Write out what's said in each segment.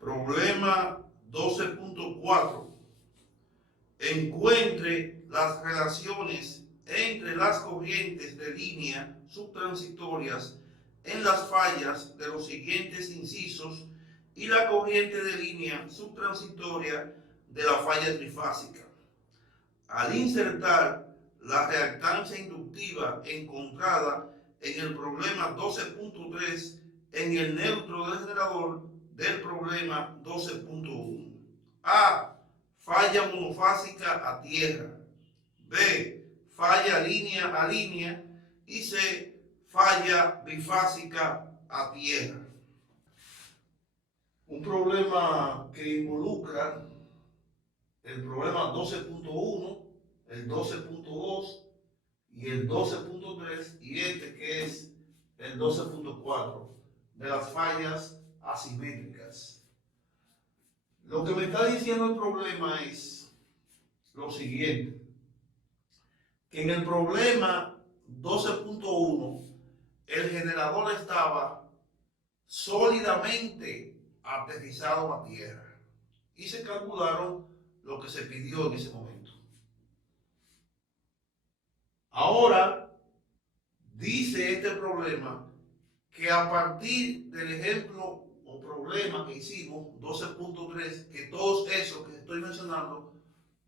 Problema 12.4. Encuentre las relaciones entre las corrientes de línea subtransitorias en las fallas de los siguientes incisos y la corriente de línea subtransitoria de la falla trifásica. Al insertar la reactancia inductiva encontrada en el problema 12.3 en el neutro del generador del problema 12.1. A. Falla monofásica a tierra. B. Falla línea a línea. Y C. Falla bifásica a tierra. Un problema que involucra el problema 12.1, el 12.2 y el 12.3 y este que es el 12.4 de las fallas asimétricas. Lo que me está diciendo el problema es lo siguiente, que en el problema 12.1 el generador estaba sólidamente aterrizado a tierra y se calcularon lo que se pidió en ese momento. Ahora dice este problema que a partir del ejemplo o problema que hicimos 12.3, que todos esos que estoy mencionando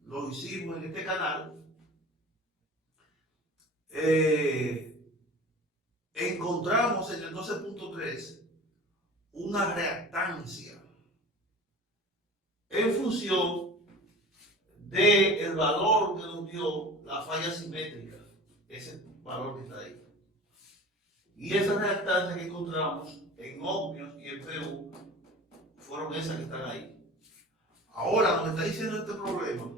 los hicimos en este canal, encontramos en el 12.3 una reactancia en función del valor que nos dio la falla simétrica, ese valor que está ahí. Y esas reactancias que encontramos en ohmios y en PU fueron esas que están ahí. Ahora nos está diciendo este problema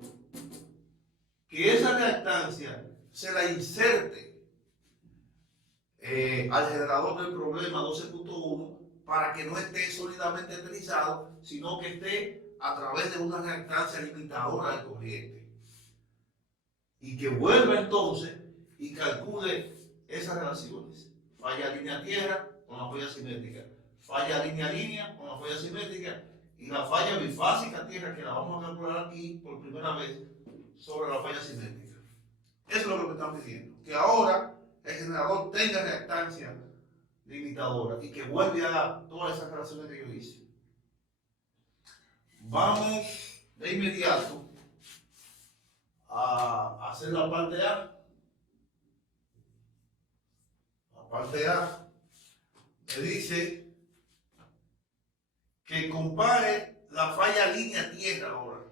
que esa reactancia se la inserte al generador del problema 12.1 para que no esté sólidamente aterrizado, sino que esté a través de una reactancia limitadora de corriente. Y que vuelva entonces y calcule esas relaciones. Falla línea tierra con la falla simétrica, falla línea con la falla simétrica y la falla bifásica tierra, que la vamos a calcular aquí por primera vez sobre la falla simétrica. Eso es lo que me están pidiendo, que ahora el generador tenga reactancia limitadora y que vuelva a dar todas esas relaciones que yo hice. Vamos de inmediato a hacer la parte A. La parte A me dice que compare la falla línea tierra ahora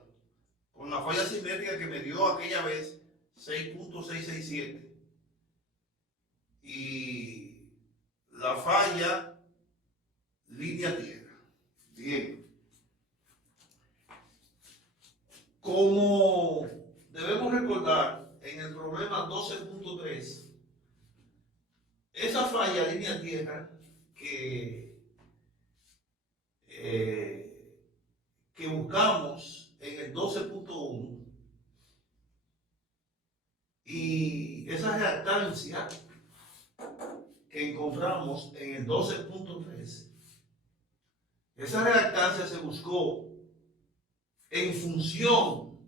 con la falla simétrica que me dio aquella vez 6.667 y la falla línea tierra. Bien. Como debemos recordar en el problema 12.3, esa falla línea tierra que buscamos en el 12.1 y esa reactancia que encontramos en el 12.3, esa reactancia se buscó en función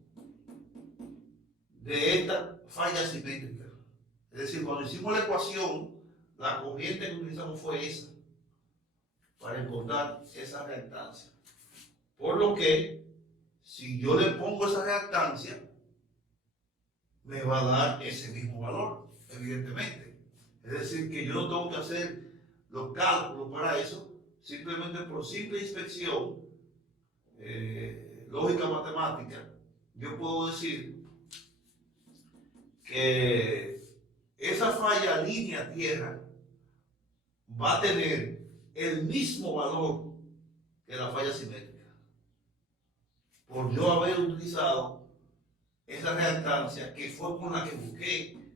de esta falla simétrica. Es decir, cuando hicimos la ecuación, la corriente que utilizamos fue esa, para encontrar esa reactancia. Por lo que, si yo le pongo esa reactancia, me va a dar ese mismo valor, evidentemente. Es decir, que yo no tengo que hacer los cálculos para eso, simplemente por simple inspección, lógica matemática, yo puedo decir que esa falla línea tierra va a tener el mismo valor que la falla simétrica, por yo haber utilizado esa reactancia que fue con la que busqué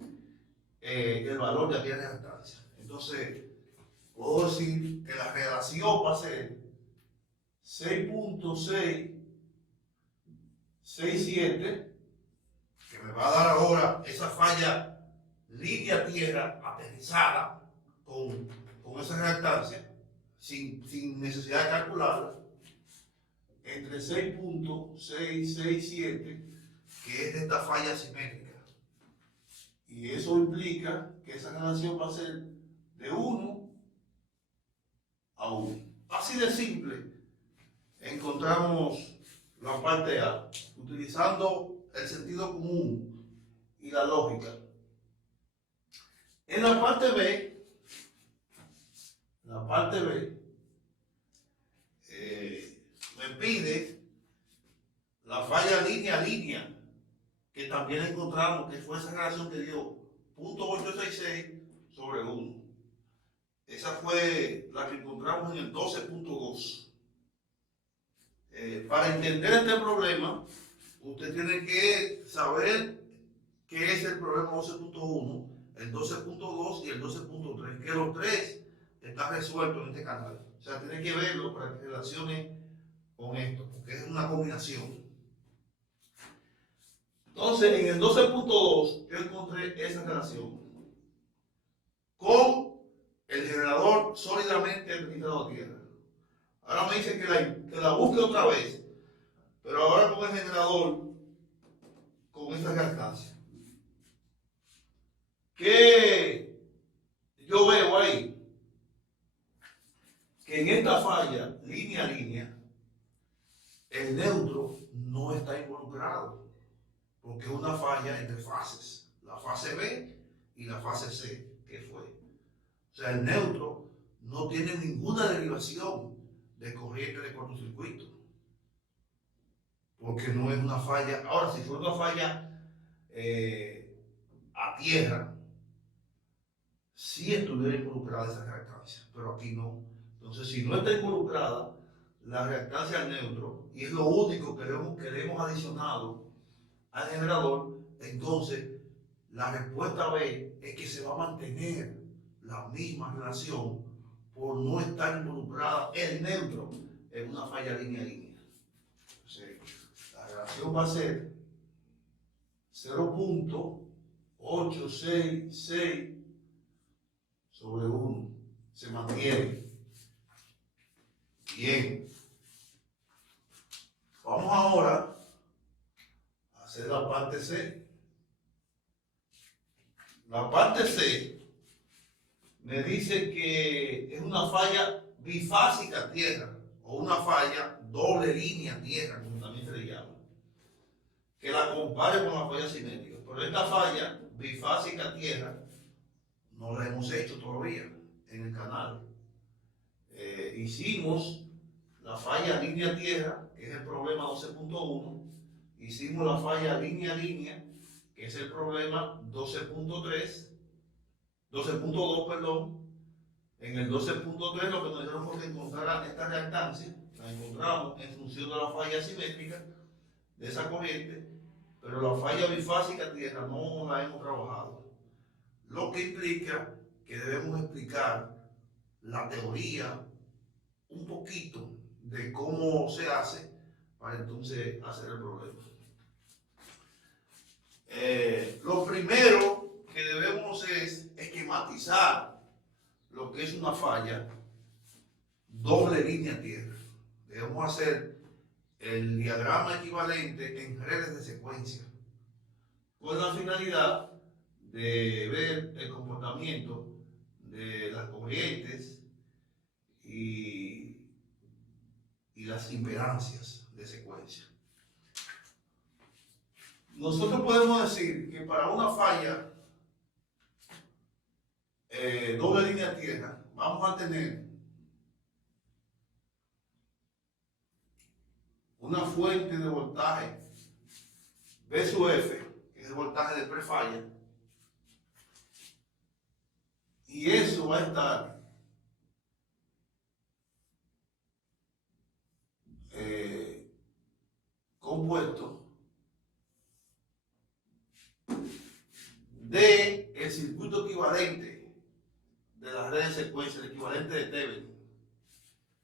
el valor de aquella reactancia. Entonces, puedo decir que la relación va a ser 6.667, que me va a dar ahora esa falla línea tierra aterrizada con esa reactancia, sin necesidad de calcularla, entre 6.667, que es de esta falla simétrica. Y eso implica que esa relación va a ser de 1 a 1. Así de simple encontramos la parte A, utilizando el sentido común y la lógica. En la parte B, me pide la falla línea a línea, que también encontramos que fue esa relación que dio 0.866 sobre 1. Esa fue la que encontramos en el 12.2. Para entender este problema, usted tiene que saber qué es el problema 12.1, el 12.2 y el 12.3, que los tres están resueltos en este canal. O sea, tiene que verlo para que relacione con esto, porque es una combinación. Entonces, en el 12.2 yo encontré esa relación con el generador sólidamente enriquecido a tierra. Ahora me dicen que la busque otra vez, pero ahora con el generador con esta reactancia. ¿Qué yo veo ahí? Que en esta falla, línea a línea, el neutro no está involucrado, porque es una falla entre fases, la fase B y la fase C, que fue. O sea, el neutro no tiene ninguna derivación de corriente de cortocircuito, porque no es una falla. Ahora, si fuera una falla a tierra, sí estuviera involucrada esa reactancia, pero aquí no. Entonces, si no está involucrada la reactancia al neutro, y es lo único que le hemos adicionado al generador, entonces la respuesta B es que se va a mantener la misma relación por no estar involucrada el neutro en una falla línea a línea. Entonces, la relación va a ser 0.866 sobre 1. Se mantiene. Bien. Vamos ahora a hacer la parte C. La parte C me dice que es una falla bifásica tierra o una falla doble línea tierra, como también se le llama, que la compare con la falla simétrica. Pero esta falla bifásica tierra no la hemos hecho todavía en el canal. Hicimos la falla línea tierra, que es el problema 12.1, hicimos la falla línea a línea, que es el problema 12.2, perdón. En el 12.3 lo que nos dijeron fue que encontrara esta reactancia, la encontramos en función de la falla simétrica de esa corriente, pero la falla bifásica tierra no la hemos trabajado. Lo que implica que debemos explicar la teoría un poquito de cómo se hace para entonces hacer el problema. Lo primero que debemos es esquematizar lo que es una falla doble línea tierra. Debemos hacer el diagrama equivalente en redes de secuencia con la finalidad de ver el comportamiento de las corrientes y las impedancias de secuencia. Nosotros podemos decir que para una falla doble línea tierra vamos a tener una fuente de voltaje V sub F, que es el voltaje de prefalla, y eso va a estar compuesto de el circuito equivalente de la red de secuencia, el equivalente de Thevenin.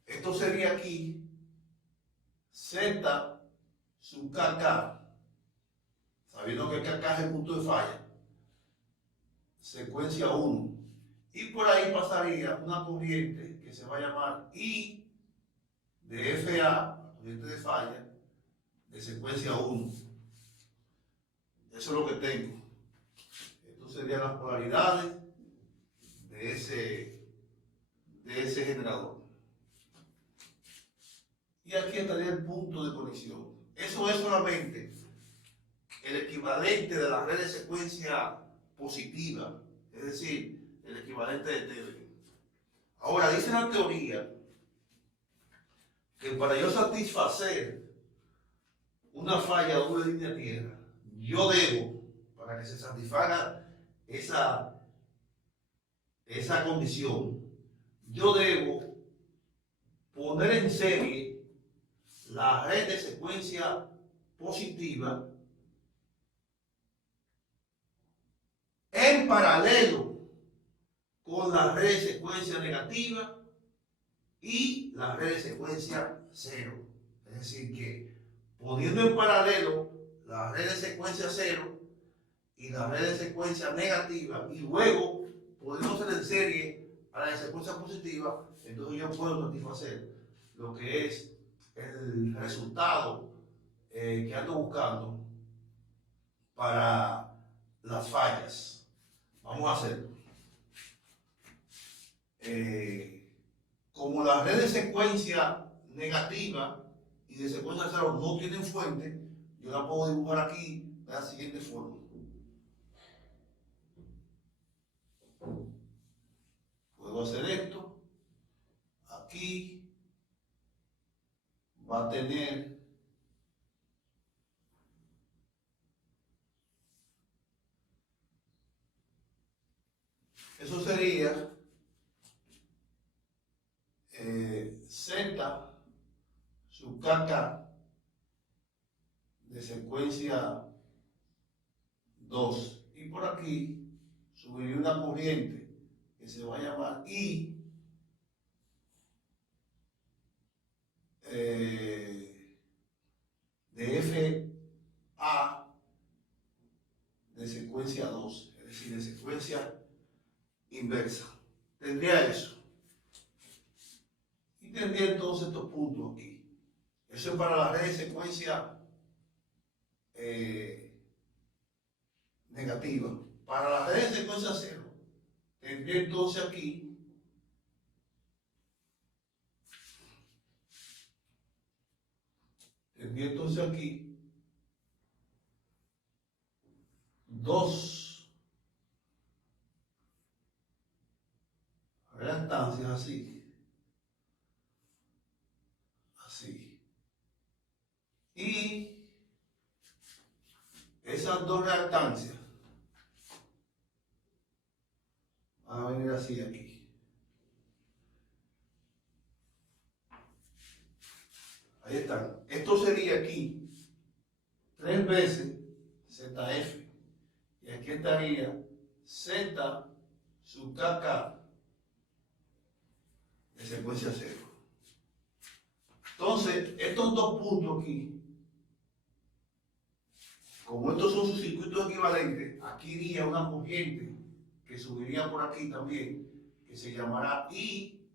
Esto sería aquí Z sub KK, sabiendo que KK es el punto de falla, secuencia 1, y por ahí pasaría una corriente que que se va a llamar I de FA, corriente de falla, de secuencia 1. Eso es lo que tengo. Estas serían las polaridades de ese generador. Y aquí estaría el punto de conexión. Eso es solamente el equivalente de la red de secuencia positiva, es decir, el equivalente de Telegram. Ahora, dice la teoría que para yo satisfacer una falla de una línea tierra, yo debo, para que se satisfaga esa condición, yo debo poner en serie la red de secuencia positiva en paralelo con la red de secuencia negativa y la red de secuencia cero. Es decir, que poniendo en paralelo la red de secuencia cero y la red de secuencia negativa y luego poniendo hacer en serie a la de secuencia positiva, entonces yo puedo satisfacer lo que es el resultado que ando buscando para las fallas. Vamos a hacerlo. Como la red de secuencia negativa y de secuencia cero no tienen fuente, yo la puedo dibujar aquí de la siguiente forma. Puedo hacer esto. Aquí va a tener eso sería Z sub KK de secuencia 2 y por aquí subiría una corriente que se va a llamar I de FA de secuencia 2, es decir, de secuencia inversa. Tendría eso. Y tendría entonces estos puntos aquí. Eso es para la red de secuencia negativa. Para la red de secuencia cero, tendría entonces aquí dos reactancias así. Y esas dos reactancias van a venir así aquí. Ahí están. Esto sería aquí 3 veces ZF. Y aquí estaría Z sub KK de secuencia cero. Entonces, estos dos puntos aquí, como estos son sus circuitos equivalentes, aquí iría una corriente que subiría por aquí también, que se llamará I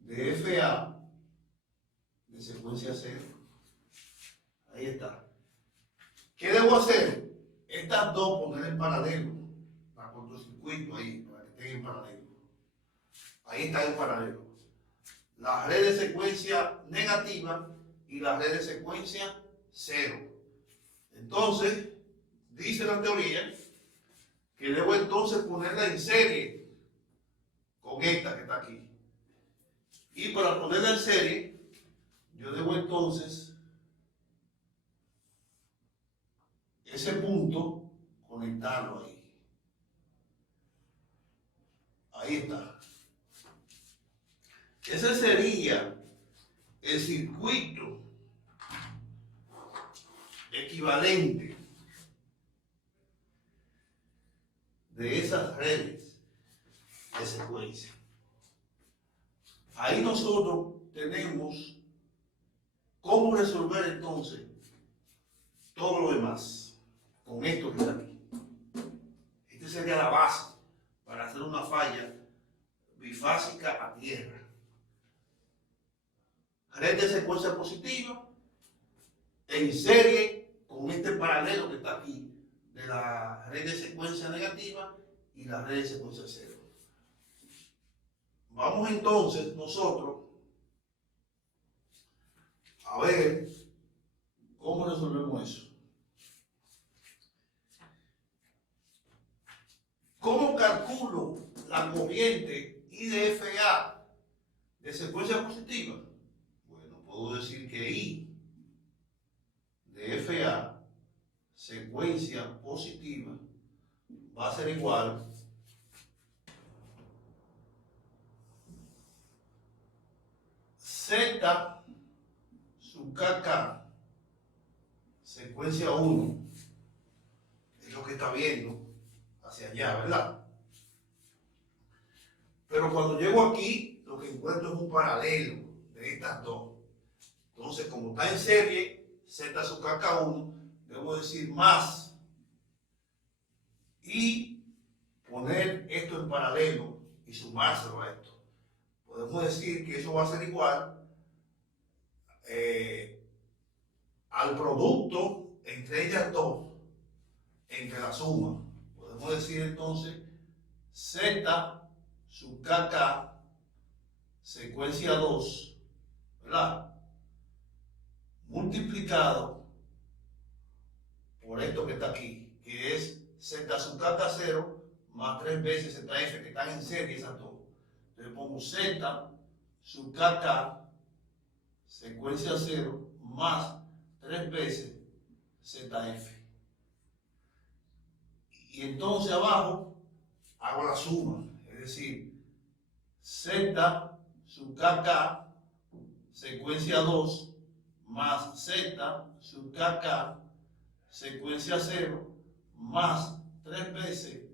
de FA de secuencia cero. Ahí está. ¿Qué debo hacer? Estas dos poner en paralelo, para cortocircuito ahí, para que estén en paralelo. Ahí está en paralelo. La red de secuencia negativa y la red de secuencia cero. Entonces, dice la teoría que debo entonces ponerla en serie con esta que está aquí. Y para ponerla en serie, yo debo entonces ese punto conectarlo ahí. Ahí está. Ese sería el circuito equivalente de esas redes de secuencia. Ahí nosotros tenemos cómo resolver entonces todo lo demás con esto que está aquí. Esta sería la base para hacer una falla bifásica a tierra. red de secuencia positiva en serie con este paralelo que está aquí de la red de secuencia negativa y la red de secuencia cero. Vamos entonces nosotros a ver cómo resolvemos eso. ¿Cómo calculo la corriente IDFA de secuencia positiva? Bueno, puedo decir que I de FA, secuencia positiva, va a ser igual Z sub KK, secuencia 1, es lo que está viendo hacia allá, ¿verdad? Pero cuando llego aquí, lo que encuentro es un paralelo de estas dos. Entonces, como está en serie, Z sub KK1, debo decir más y poner esto en paralelo y sumárselo a esto. Podemos decir que eso va a ser igual al producto entre ellas dos, entre la suma. Podemos decir entonces Z sub KK, secuencia 2, ¿verdad? Multiplicado por esto que está aquí, que es Z sub KK0 más 3 veces ZF, que están en serie esas dos. Entonces pongo Z sub KK, secuencia 0, más 3 veces ZF. Y entonces abajo hago la suma, es decir, Z sub KK, secuencia 2, más Z sub KK, secuencia 0, más 3 veces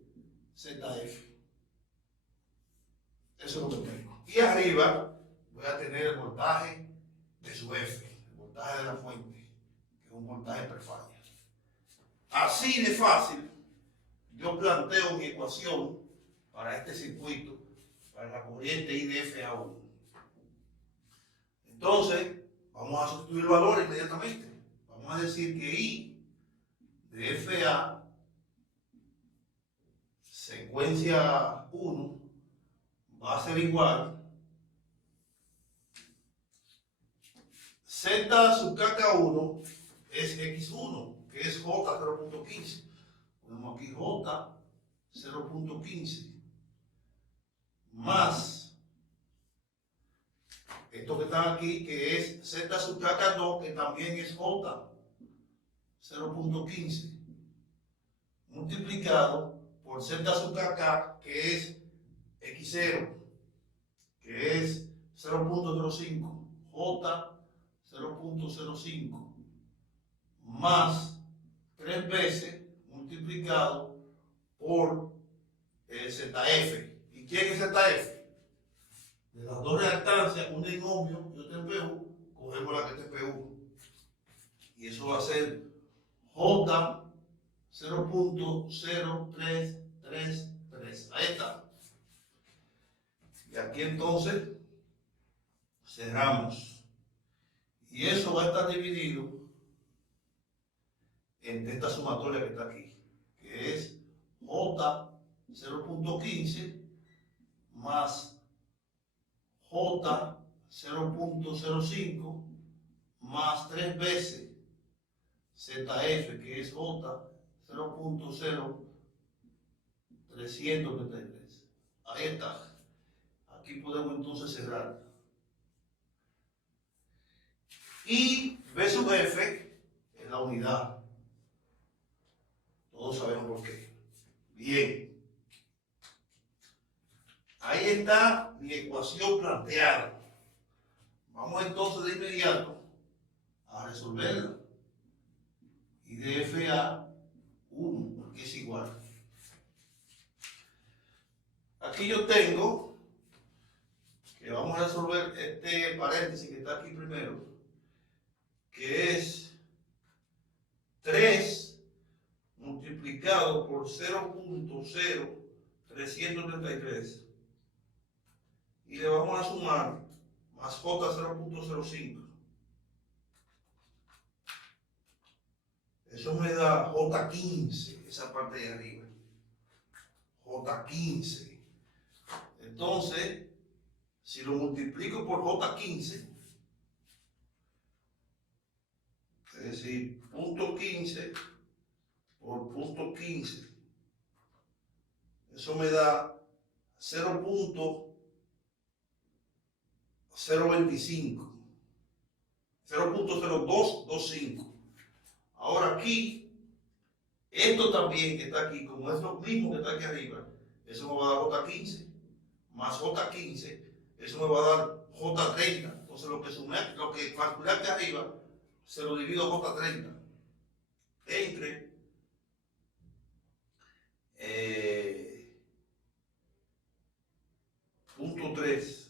ZF. Eso es lo que tengo. Y arriba voy a tener el voltaje de su F, el voltaje de la fuente, que es un voltaje perfalla. Así de fácil, yo planteo mi ecuación para este circuito, para la corriente IDFA1. Entonces, vamos a sustituir el valor inmediatamente. Vamos a decir que I de FA, secuencia 1, va a ser igual Z sub KK1 es X1, que es J 0.15. Ponemos aquí J 0.15 más esto que está aquí, que es Z sub KK2, que también es J 0.15, multiplicado por Z sub KK, que es X0, que es 0.05, J 0.05, más 3 veces multiplicado por ZF. ¿Y quién es ZF? De las dos reactancias, una en ohmio y otra en PU, cogemos la que es PU. Y eso va a ser J 0.0333. Ahí está. Y aquí entonces cerramos. Y eso va a estar dividido entre esta sumatoria que está aquí, que es J 0.15 más J 0.05 más 3 veces ZF, que es J 0.0333. Ahí está. Aquí podemos entonces cerrar. Y B sub F es la unidad. Todos sabemos por qué. Bien. Ahí está mi ecuación planteada. Vamos entonces de inmediato a resolverla. Y de FA 1, porque es igual. Aquí yo tengo que vamos a resolver este paréntesis que está aquí primero, que es 3 multiplicado por 0.0333. Y le vamos a sumar más J 0.05. Eso me da J15, esa parte de arriba. J15. Entonces, si lo multiplico por J15, es decir, punto 15 por punto 15, eso me da 0.025, 0.0225. Ahora aquí, esto también que está aquí, como es lo mismo que está aquí arriba, eso me va a dar J15, más J15, eso me va a dar J30. Entonces lo que calculé aquí arriba, se lo divido a J30 entre punto 3.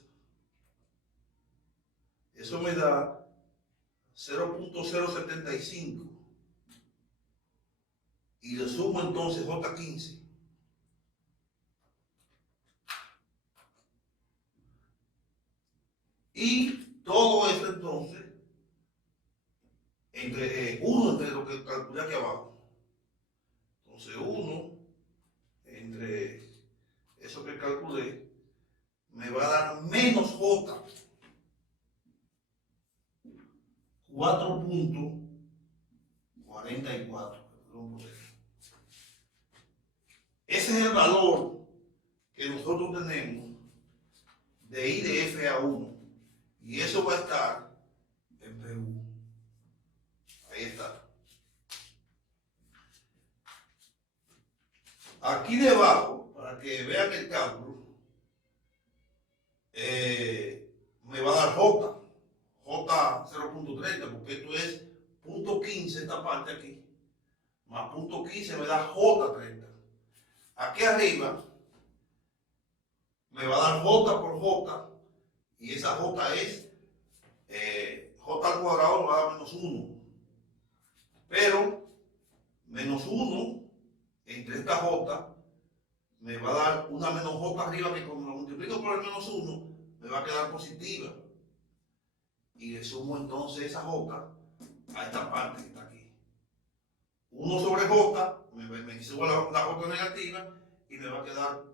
Eso me da 0.075. Y le sumo entonces J15. Y todo esto entonces, entre lo que calculé aquí abajo. Entonces 1 entre eso que calculé me va a dar menos J, 4.44. Ese es el valor que nosotros tenemos de I de F a 1. Y eso va a estar en Perú. Ahí está. Aquí debajo, para que vean el cálculo, me va a dar J 0.30, porque esto es punto 15, esta parte aquí, más punto 15 me da J30. Aquí arriba me va a dar J por J, y esa J es J al cuadrado me va a dar menos 1. Pero menos 1 entre esta J me va a dar una menos J arriba, que cuando lo multiplico por el menos 1 me va a quedar positiva. Y le sumo entonces esa J a esta parte que está aquí. 1 sobre J, me subo la J negativa y me va a quedar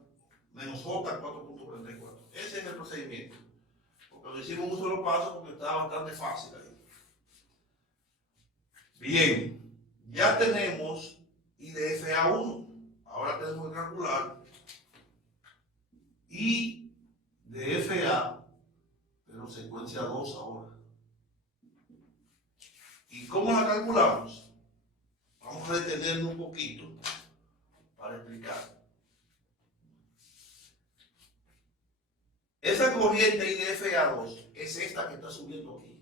menos J 4.44. Ese es el procedimiento. Porque lo hicimos un solo paso porque estaba bastante fácil ahí. Bien, ya tenemos I de F a 1. Ahora tenemos que calcular I de F a, pero secuencia 2 ahora. ¿Y cómo la calculamos? Vamos a detenernos un poquito para explicar. Esa corriente I de F a 2 es esta que está subiendo aquí.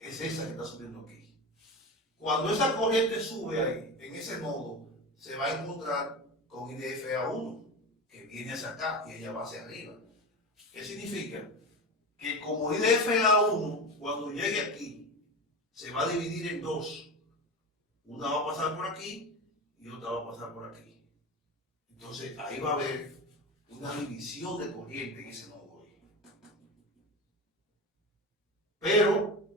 Es esa que está subiendo aquí. Cuando esa corriente sube ahí, en ese nodo, se va a encontrar con I de F a 1, que viene hacia acá y ella va hacia arriba. ¿Qué significa? Que como I de F a 1, cuando llegue aquí, se va a dividir en dos. Una va a pasar por aquí y otra va a pasar por aquí. Entonces ahí va a haber una división de corriente en ese nodo. Pero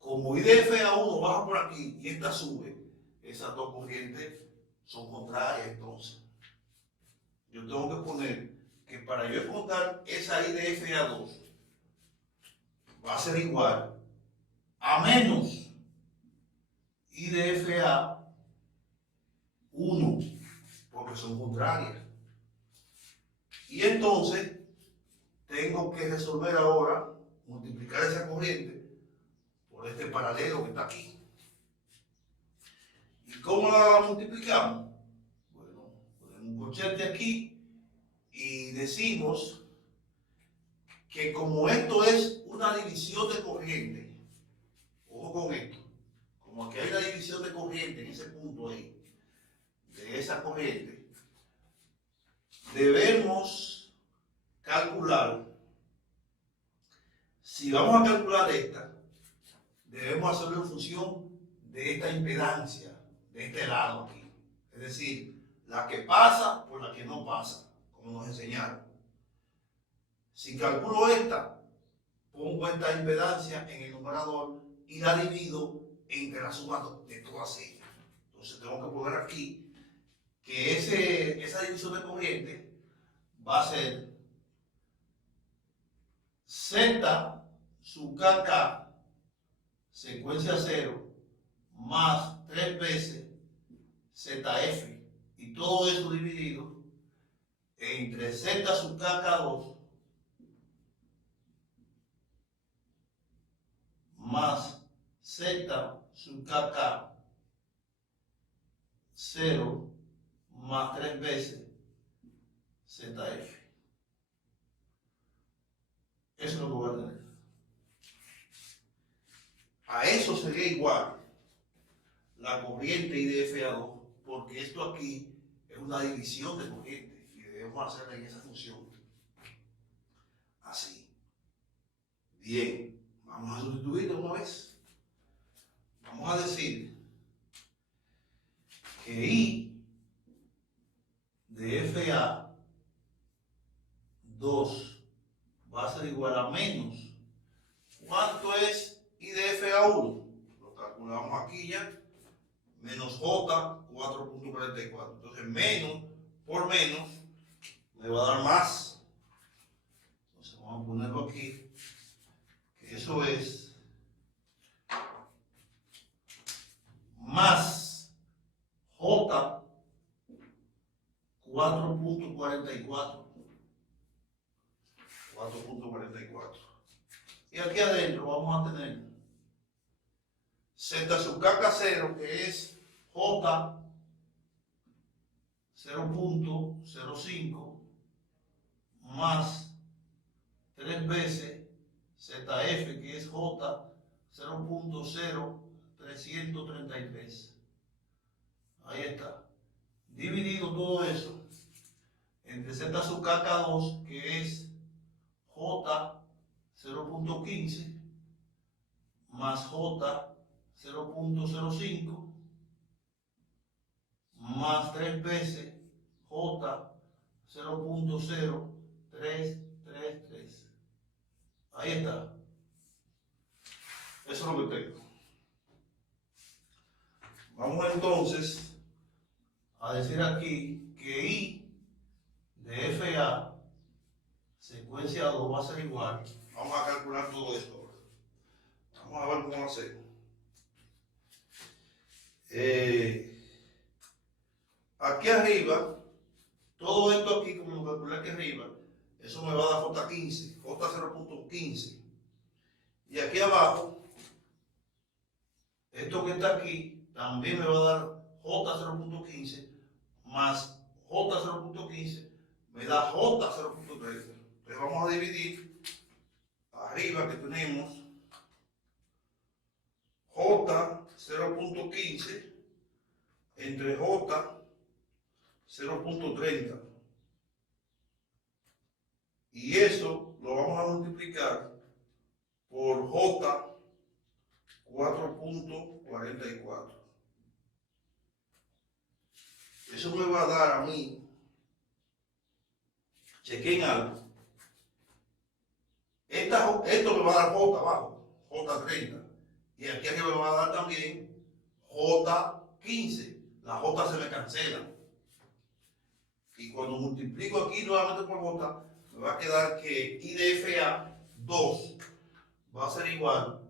como I de F a 1 baja por aquí y esta sube, esas dos corrientes son contrarias. Entonces yo tengo que poner que para yo encontrar esa I de F a 2 va a ser igual a menos I de F a 1, porque son contrarias. Y entonces tengo que resolver ahora, multiplicar esa corriente por este paralelo que está aquí. ¿Y cómo la multiplicamos? Bueno, ponemos un corchete aquí y decimos que como esto es una división de corriente, ojo con esto, como aquí hay una división de corriente en ese punto ahí, de esa corriente, debemos calcular, si vamos a calcular esta, debemos hacerlo en función de esta impedancia, de este lado aquí. Es decir, la que pasa por la que no pasa, como nos enseñaron. Si calculo esta, pongo esta impedancia en el numerador y la divido entre la suma de todas ellas. Entonces tengo que poner aquí que esa división de corriente va a ser Z sub KK secuencia 0 más 3 veces ZF, y todo eso dividido entre Z sub KK2 más Z sub KK 0 más 3 veces ZF. Eso es lo que voy a tener. A eso sería igual la corriente IDFA2, porque esto aquí es una división de corriente y debemos hacerla en esa función. Así. Bien, vamos a sustituirlo una vez. Vamos a decir que I de FA2 va a ser igual a menos. ¿Cuánto es I de FA1? Lo calculamos aquí ya. Menos J 4.44. Entonces menos por menos me va a dar más. Entonces vamos a ponerlo aquí. Que eso es más J 4.44. 4.44. Y aquí adentro vamos a tener Z sub KK 0, que es J 0.05 más 3 veces ZF, que es J 0.0333. Ahí está. Dividido todo eso entre Z sub KK2, que es J 0.15 más J 0.05 más 3 veces J 0.0333. Ahí está. Eso es lo que tengo. Vamos entonces a decir aquí que I de FA secuencia 2 va a ser igual. Vamos a calcular todo esto ahora. Vamos a ver cómo lo hacemos. Aquí arriba, todo esto aquí, como lo calculé aquí arriba, eso me va a dar J15, J 0.15. Y aquí abajo, esto que está aquí, también me va a dar J 0.15 más J 0.15, me da J 0.30. Entonces vamos a dividir arriba que tenemos J 0.15 entre J 0.30, y eso lo vamos a multiplicar por J 4.44. Eso me va a dar a mí, chequen algo, esto me va a dar J abajo, J30, y aquí me va a dar también J15. La J se me cancela. Y cuando multiplico aquí nuevamente por J, me va a quedar que I de FA2 va a ser igual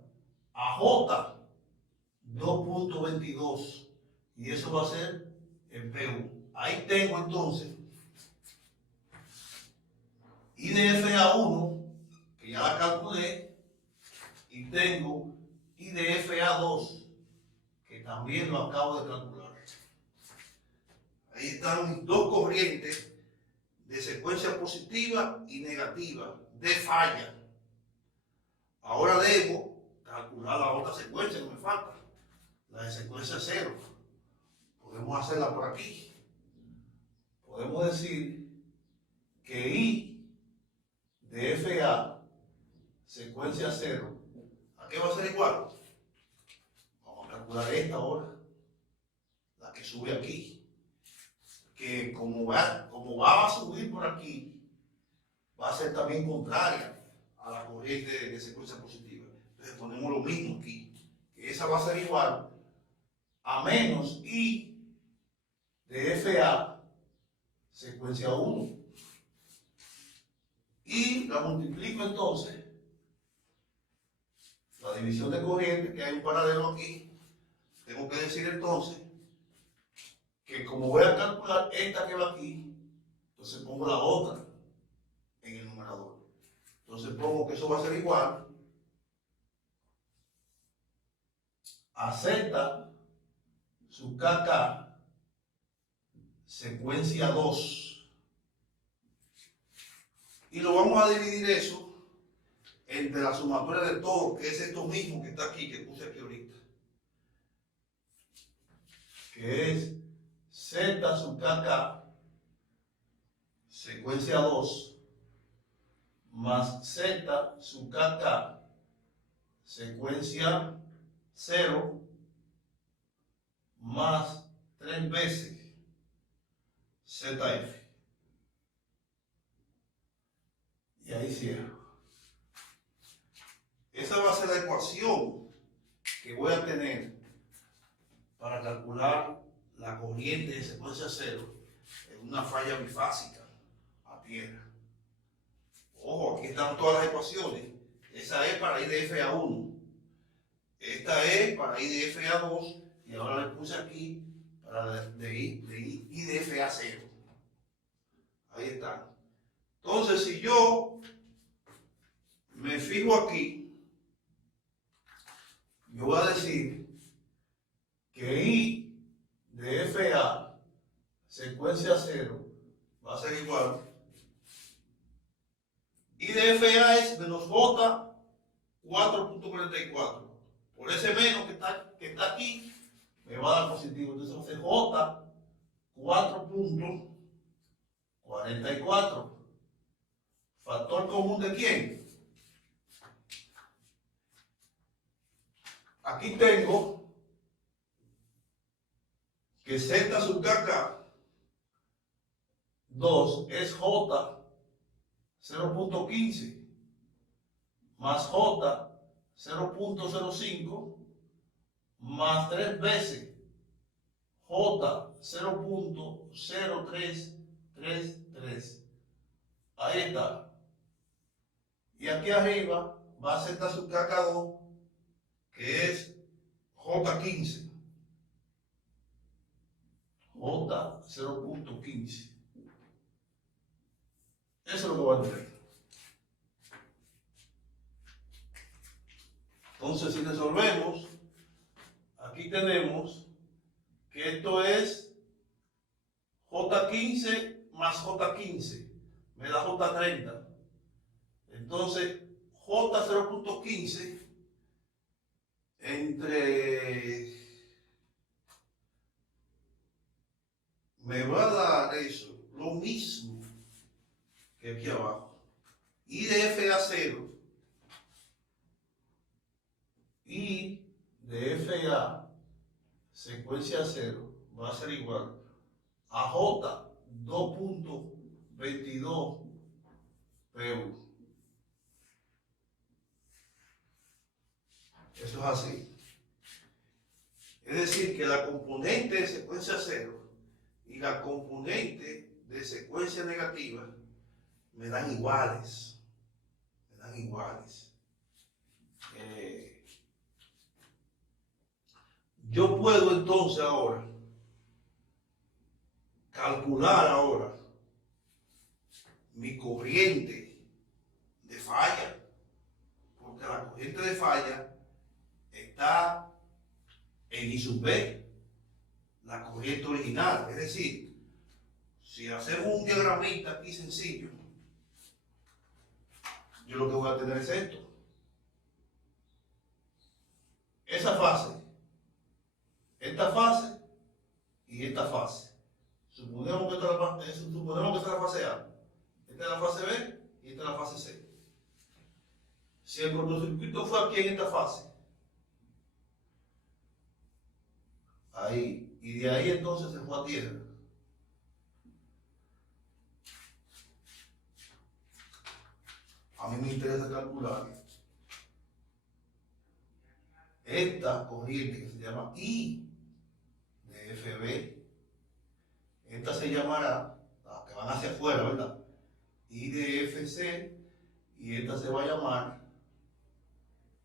a J 2.22. Y eso va a ser el PU. Ahí tengo entonces I de FA1, que ya la calculé, y tengo I de FA2, que también lo acabo de calcular. Ahí están mis dos corrientes de secuencia positiva y negativa de falla. Ahora debo calcular la otra secuencia que me falta, la de secuencia 0. Podemos hacerla por aquí. Podemos decir que I de FA secuencia 0, ¿a qué va a ser igual? Vamos a calcular esta ahora, la que sube aquí. Que como va a subir por aquí, va a ser también contraria a la corriente de secuencia positiva. Entonces ponemos lo mismo aquí, que esa va a ser igual a menos I de FA secuencia 1. Y la multiplico entonces, la división de corriente, que hay un paralelo aquí, tengo que decir entonces que como voy a calcular esta que va aquí, entonces pongo la otra en el numerador. Entonces pongo que eso va a ser igual a Z sub KK secuencia 2. Y lo vamos a dividir eso entre la sumatoria de todo, que es esto mismo que está aquí, que puse aquí ahorita, que es Z sub KK secuencia 2 más Z sub KK secuencia 0 más 3 veces ZF. Y ahí cierro. Esa va a ser la ecuación que voy a tener para calcular la corriente de secuencia 0 en una falla bifásica a tierra. Ojo, aquí están todas las ecuaciones. Esa es para IDFA1. Esta es para IDFA2. Y ahora le puse aquí para IDFA0. Ahí está. Entonces, si yo me fijo aquí, yo voy a decir que I de FA secuencia 0 va a ser igual. I de FA es menos J 4.44. Por ese menos que está aquí, me va a dar positivo. Entonces va a ser J 4.44. ¿Factor común de quién? Aquí tengo que Z sub KK 2 es J 0.15 más J 0.05 más 3 veces J 0.0333. Ahí está. Y aquí arriba va Z sub KK2, que es J15. J 0.15. Eso es lo que voy a tener. Entonces, si resolvemos, aquí tenemos que esto es J15 más J15, me da J30. Entonces, J 0.15 me va a dar eso, lo mismo que aquí abajo. I de FA0, I de FA secuencia 0 va a ser igual a J 2.22 PU. Eso es así. Es decir, que la componente de secuencia 0 y la componente de secuencia negativa me dan iguales. Me dan iguales. Yo puedo entonces ahora calcular ahora mi corriente de falla, porque la corriente de falla está en I sub B, la corriente original. Es decir, si hacemos un diagramita aquí sencillo, yo lo que voy a tener es esto. Esa fase, esta fase y esta fase. Suponemos que esta es la fase A, esta es la fase B y esta es la fase C. Si el cortocircuito fue aquí en esta fase, ahí, y de ahí entonces se fue a tierra. a mí me interesa calcular esta corriente que se llama I de FB. Esta se llamará, las que van hacia afuera, ¿verdad? I de FC, y esta se va a llamar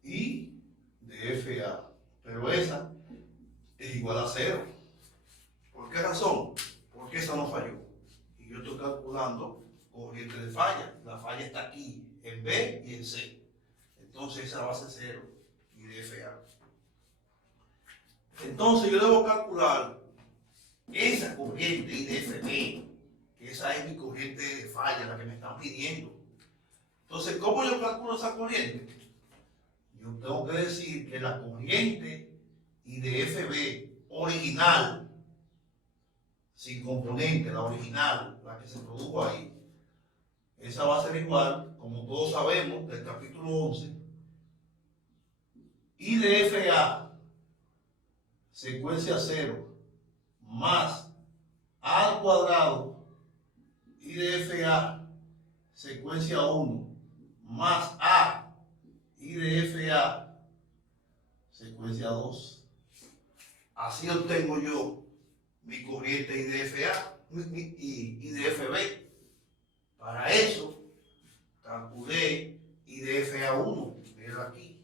I de FA. Pero esa es igual a 0. ¿Por qué razón? Porque esa no falló. Y yo estoy calculando corriente de falla. La falla está aquí, en B y en C. Entonces esa va a ser 0 y de FA. Entonces yo debo calcular esa corriente I de FB, que esa es mi corriente de falla, la que me están pidiendo. Entonces, ¿cómo yo calculo esa corriente? Yo tengo que decir que la corriente I de FB original, sin componente, la original, la que se produjo ahí, esa va a ser igual, como todos sabemos, del capítulo 11, I de FA, secuencia 0, más A al cuadrado, I de FA, secuencia 1, más A, I de FA, secuencia 2. Así obtengo yo mi corriente I de FA y de FB. Para eso calculé I de FA1, miren aquí.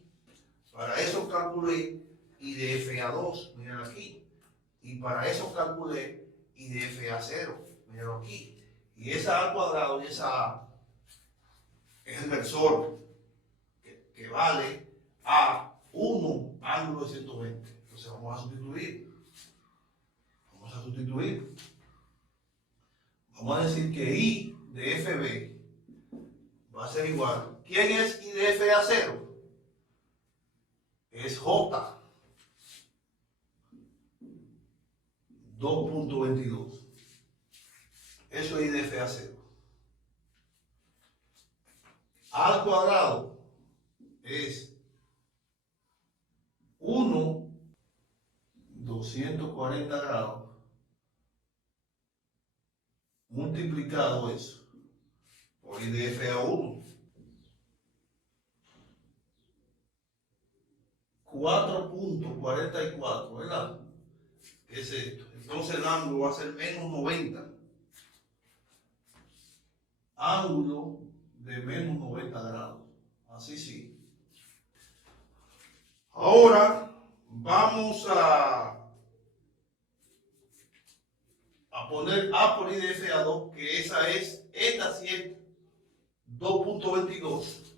Para eso calculé I de FA2, miren aquí. Y para eso calculé I de FA0, miren aquí. Y esa A al cuadrado y esa A es el versor que vale a 1 ángulo de 120. Entonces vamos a sustituir. Vamos a decir que I de FB va a ser igual. ¿Quién es I de FA0? Es J. 2.22. Eso es I de FA0. A al cuadrado es 1, 240 grados, multiplicado eso por I de FA1, 4.44, ¿verdad? ¿Qué es esto? Entonces el ángulo va a ser menos 90. Ángulo de menos 90 grados. Así sí. Ahora vamos a poner A por I de FA2, que esta sí es 2.22.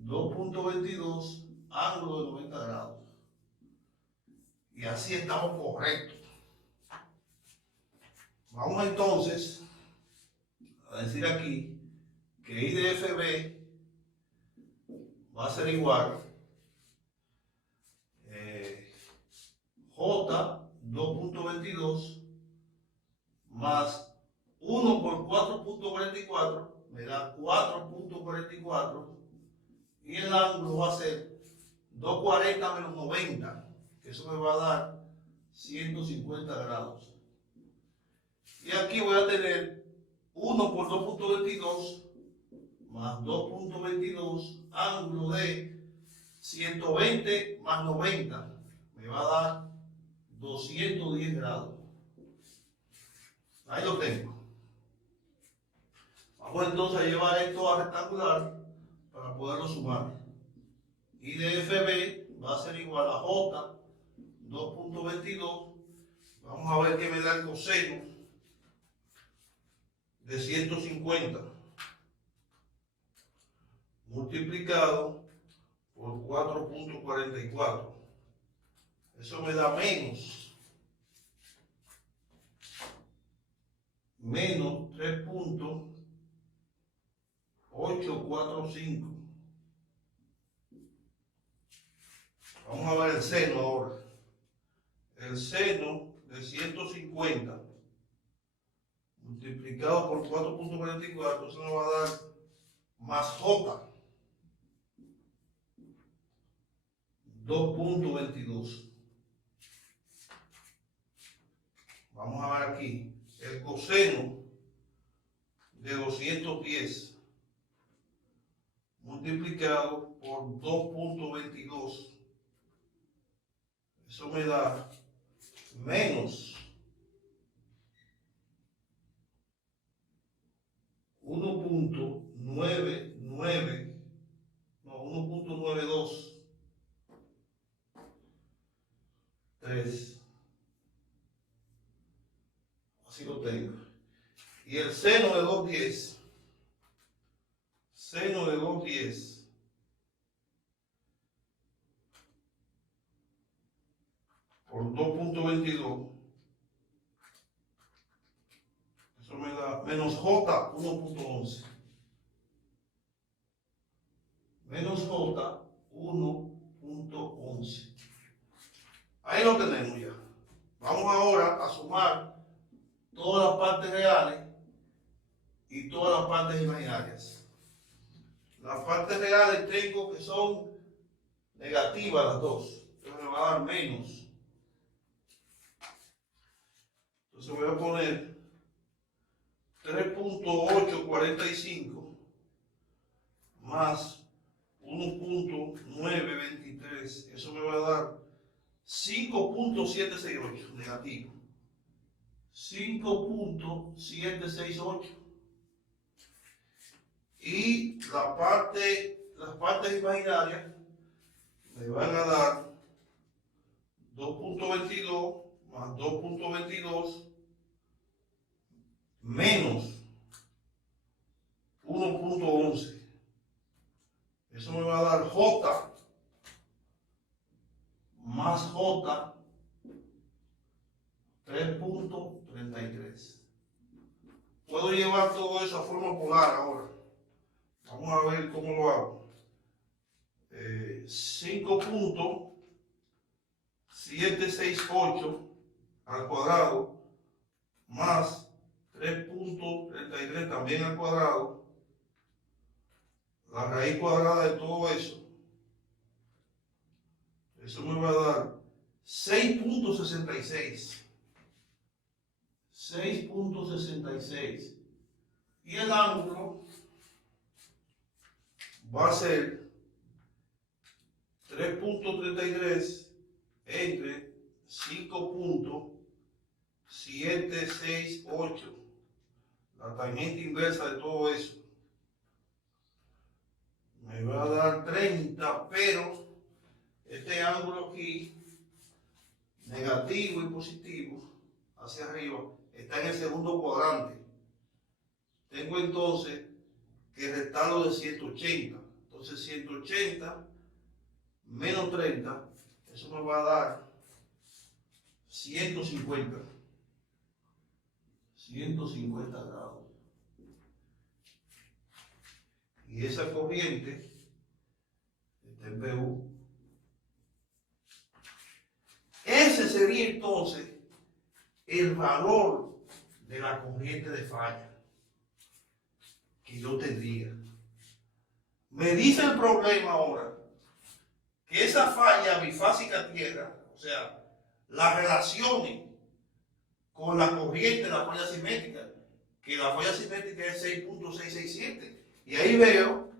2.22 ángulo de 90 grados. Y así estamos correctos. Vamos entonces a decir aquí que I de FB va a ser igual J 2.22 más 1 por 4.44 me da 4.44 y el ángulo va a ser 240 menos 90, que eso me va a dar 150 grados. Y aquí voy a tener 1 por 2.22 más 2.22, ángulo de 120 más 90, me va a dar 210 grados. Ahí lo tengo. Vamos entonces a llevar esto a rectangular para poderlo sumar. I de FB va a ser igual a J 2.22. Vamos a ver qué me da el coseno de 150 multiplicado por 4.44. Eso me da menos 3.845. Vamos a ver el seno ahora. El seno de 150 multiplicado por 4.44, eso nos va a dar más J 2.22. Vamos a ver aquí el coseno de 210. multiplicado por 2.22. Eso me da menos 1.99, no, 1.92, 3. Así lo tengo. Y el seno de 210, seno de 210 por 2.22, eso me da menos J 1.11, menos J 1.11. Ahí lo tenemos ya. Vamos ahora a sumar todas las partes reales y todas las partes imaginarias. Las partes reales tengo que son negativas las dos. Entonces me va a dar menos. Entonces voy a poner 3.845 más 1.923. Eso me va a dar 5.768 negativo. 5.768. Y las partes imaginarias me van a dar 2.22 más 2.22 menos 1.11. Eso me va a dar J más J 3.33. Puedo llevar todo eso a forma polar ahora. Vamos a ver cómo lo hago. 5.768 al cuadrado más 3.33 también al cuadrado, la raíz cuadrada de todo eso. Eso me va a dar 6.66. 6.66. Y el ángulo va a ser 3.33 entre 5.768. La tangente inversa de todo eso me va a dar 30, pero este ángulo aquí, negativo y positivo, hacia arriba, está en el segundo cuadrante. Tengo entonces que restarlo de 180. Entonces 180 menos 30, eso me va a dar 150. 150 grados. Y esa corriente, este es BU, ese sería entonces el valor de la corriente de falla que yo tendría. Me dice el problema ahora que esa falla bifásica tierra, o sea, las relaciones con la corriente de la falla simétrica, que la falla simétrica es 6.667, y ahí veo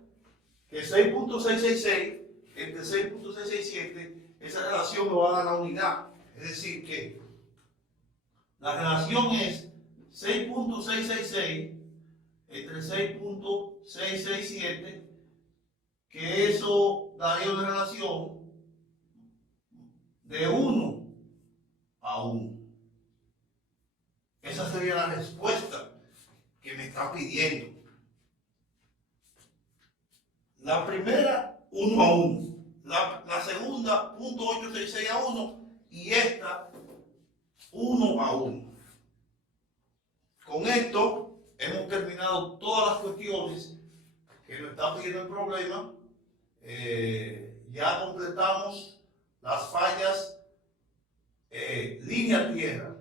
que 6.666 entre 6.667, esa relación me va a dar la unidad. Es decir, que la relación es 6.666 entre 6.667, que eso daría una relación de 1 a 1. Esa sería la respuesta que me está pidiendo. La primera, 1 a 1. La segunda, 0.866 a 1. Y esta, 1 a 1. Con esto hemos terminado todas las cuestiones que nos está pidiendo el problema. Ya completamos las fallas línea-tierra,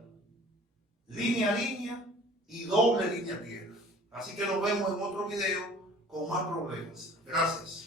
línea-línea y doble línea-tierra. Así que nos vemos en otro video con más problemas. Gracias.